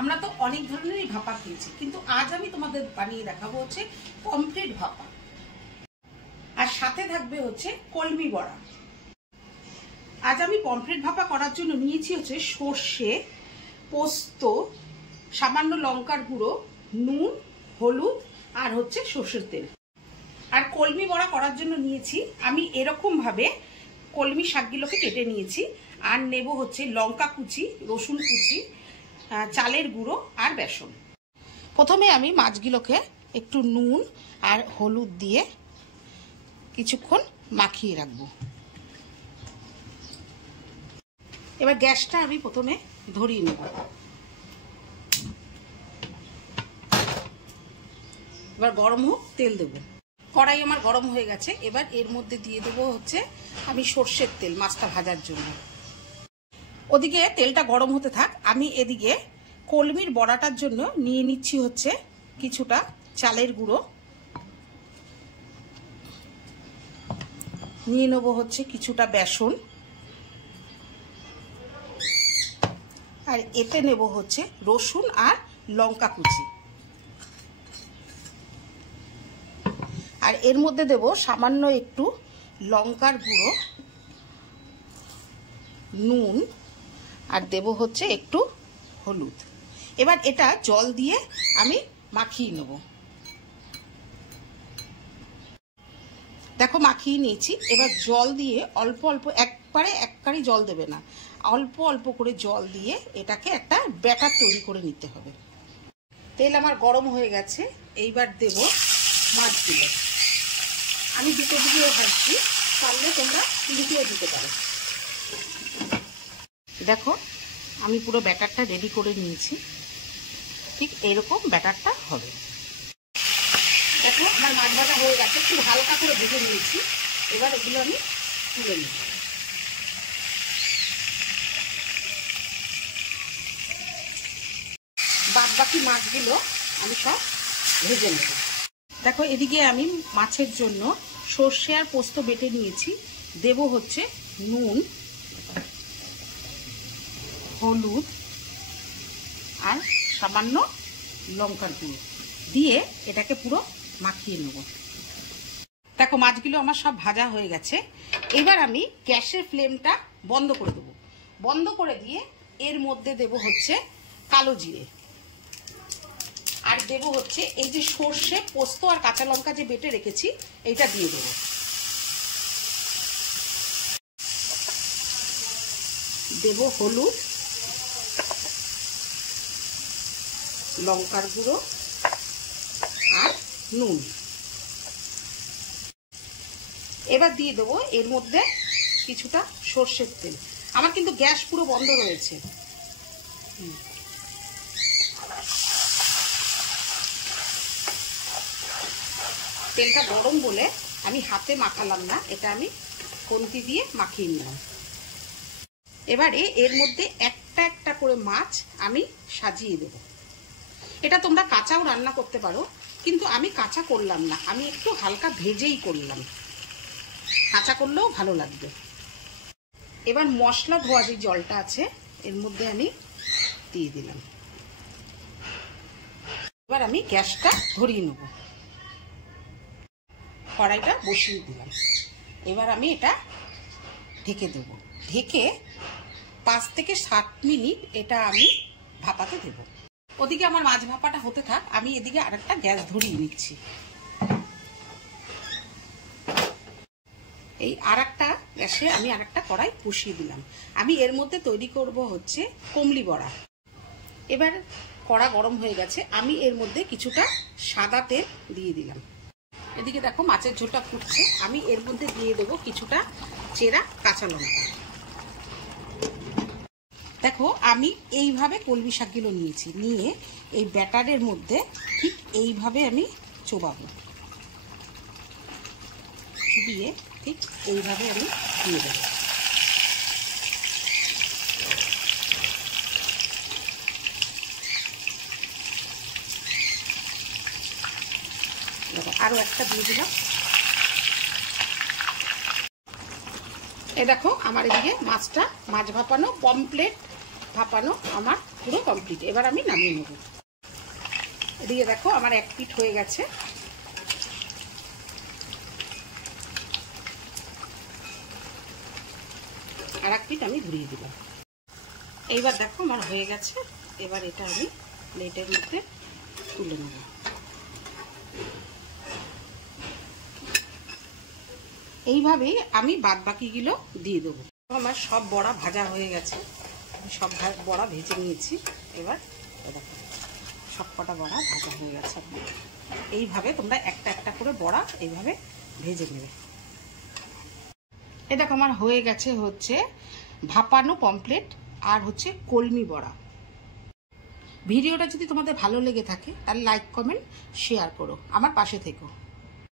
আমরা তো অনেক ধরনেরই ভাপা খেয়েছি, কিন্তু আজ আমি তোমাদের বানিয়ে দেখাবো হচ্ছে পমফ্রেট ভাপা, আর সাথে থাকবে হচ্ছে কলমি বড়া। আজ আমি পমফ্রেট ভাপা করার জন্য নিয়েছি হচ্ছে সর্ষে, পোস্ত, সামান্য লঙ্কার গুঁড়ো, নুন, হলুদ আর হচ্ছে সর্ষের তেল। আর কলমি বড়া করার জন্য নিয়েছি আমি এরকম ভাবে কলমি শাকগুলোকে কেটে নিয়েছি, আর নেব হচ্ছে লঙ্কা কুচি, রসুন কুচি, চালের গুঁড়ো আর বেসন। প্রথমে আমি মাছগুলোকে একটু নুন আর হলুদ দিয়ে কিছুক্ষণ মাখিয়ে রাখবো। এবার গ্যাসটা আমি প্রথমে ধরিয়ে নেব। এবার গরম হোক, তেল দেবো। কড়াই আমার গরম হয়ে গেছে। এবার এর মধ্যে দিয়ে দেবো হচ্ছে আমি সর্ষের তেল মাছটা ভাজার জন্য। ওদিকে তেলটা গরম হতে থাক, আমি এদিকে কলমির বড়াটার জন্য নিয়ে নিচ্ছি হচ্ছে কিছুটা চালের গুঁড়ো, নিয়ে নেবো হচ্ছে কিছুটা বেসন, আর এতে নেব হচ্ছে রসুন আর লঙ্কা কুচি, আর এর মধ্যে দেব সামান্য একটু লঙ্কার গুঁড়ো, নুন, আর দেব হচ্ছে একটু হলুদ। এবার এটা জল দিয়ে আমি মাখিয়ে নেব। দেখো মাখিয়ে নিয়েছি। এবার জল দিয়ে অল্প অল্প, একবারে একবারে জল দেবে না, অল্প অল্প করে জল দিয়ে এটাকে একটা ব্যাটার তৈরি করে নিতে হবে। তেল আমার গরম হয়ে গেছে। এইবার দেব মাছগুলো। আমি দুটো দিকেও ভাজছি, পারলে তোমরা দুটোও দিতে পারো। দেখো আমি পুরো ব্যাটারটা রেডি করে নিয়েছি, ঠিক এরকম ব্যাটারটা হবে। দেখো আমার মাছ ভাজা হয়ে গেছে, খুব হালকা করে ভেজে নিয়েছি। এবার এগুলো আমি তুলে নিই। বাদ বাকি মাছগুলো আমি সব ভেজে নেব। দেখো এদিকে আমি মাছের জন্য সর্ষে আর পোস্ত বেটে নিয়েছি। দেব হচ্ছে নুন, হলুদ আর সামান্য লঙ্কার গুঁড়ো দিয়ে এটাকে পুরো মাখিয়ে নেব। দেখো মাছগুলো আমার সব ভাজা হয়ে গেছে। এবার আমি গ্যাসের ফ্লেমটা বন্ধ করে দেব। বন্ধ করে দিয়ে এর মধ্যে দেব হচ্ছে কালো জিরে, আর দেব হচ্ছে এই যে সর্ষে, পোস্ত আর কাঁচা লঙ্কা যে বেটে রেখেছি এইটা দিয়ে দেব। দেব হলুদ, লঙ্কার গুঁড়ো আর নুন। এবার দিয়ে দেবো এর মধ্যে কিছুটা সর্ষের তেল। আমার কিন্তু গ্যাস পুরো বন্ধ রয়েছে। তেলটা গরম বলে আমি হাতে মাখালাম না, এটা আমি খুন্তি দিয়ে মাখিয়ে নিলাম। এবারে এর মধ্যে একটা একটা করে মাছ আমি সাজিয়ে দেব। এটা তোমরা কাঁচাও রান্না করতে পারো, কিন্তু আমি কাঁচা করলাম না, আমি একটু হালকা ভেজেই করলাম। কাঁচা করলেও ভালো লাগবে। এবার মশলা ধোয়া যে জলটা আছে এর মধ্যে আমি দিয়ে দিলাম। এবার আমি গ্যাসটা ধরিয়ে নেব। কড়াইটা বসিয়ে দিলাম। এবার আমি এটা ঢেকে দেব। ঢেকে 5 থেকে 7 মিনিট এটা আমি ভাপাতে দেব। ওদিকে আমার মাছ ভাপাটা হতে থাক, আমি এদিকে আরেকটা গ্যাস ধরিয়ে নিচ্ছি। এই আরেকটা গ্যাসে আমি আরেকটা কড়াই বসিয়ে দিলাম। আমি এর মধ্যে তৈরি করব হচ্ছে কমলি বড়া। এবার কড়া গরম হয়ে গেছে, আমি এর মধ্যে কিছুটা সাদা তেল দিয়ে দিলাম। এদিকে দেখো মাছের ঝোলটা ফুটছে, আমি এর মধ্যে দিয়ে দেবো কিছুটা চেরা কাঁচা লঙ্কা। দেখো আমি এইভাবে কলমি শাকগুলো নিয়েছি, নিয়ে এই ব্যাটারের মধ্যে ঠিক এইভাবে আমি চোবাবো, দিয়ে ঠিক এইভাবে আমি দিয়ে দেবো। আরো একটা দিয়ে দিলাম। এই দেখো আমার এদিকে মাছ ভাপানো কমপ্লিট, ভাপানো আমার পুরো কমপ্লিট। এবার আমি নামিয়ে নেব। এদিকে দেখো আমার এক পিঠ হয়ে গেছে। আর এক পিঠ আমি ঘুরিয়ে দিলাম। এইবার দেখো আমার হয়ে গেছে। এবার এটা আমি প্লেটের মধ্যে তুলে নেব। এইভাবে আমি বাদ বাকিগুলো দিয়ে দেবো। আমার সব বড়া ভাজা হয়ে গেছে, সব বড়া ভেজে নিয়েছি। এবার দেখো সব কটা বড়া ভাজা হয়ে গেছে। এইভাবে তোমরা একটা একটা করে বড়া এইভাবে ভেজে নেবে। এ দেখো আমার হয়ে গেছে হচ্ছে ভাপানো পমফ্রেট আর হচ্ছে কলমি বড়া। ভিডিওটা যদি তোমাদের ভালো লেগে থাকে তাহলে লাইক কমেন্ট শেয়ার করো, আমার পাশে থেকো।